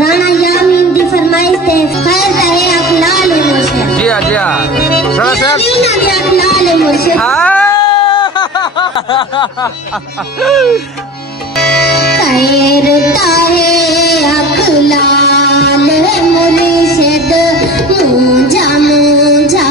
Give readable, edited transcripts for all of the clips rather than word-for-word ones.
राणा यामीन दी फरमाइश थे खैर रहे अकलाल मुर्शिद। जी हाँ राणा साहब अकलाल मुर्शिद खैर ताहे अकलाल मुर्शिद मुझा मुझा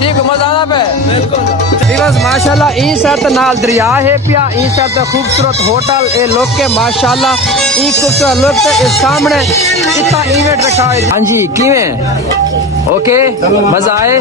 ठीक मजा आना पे बिल्कुल माशाल्लाह। ई सर नाल दरिया है पिया, ई सर खूबसूरत होटल ए लोग के माशाल्लाह ई खूबसूरत लोग के सामने इतना इवेंट रखा है। हाँ जी किवें ओके मजा आए।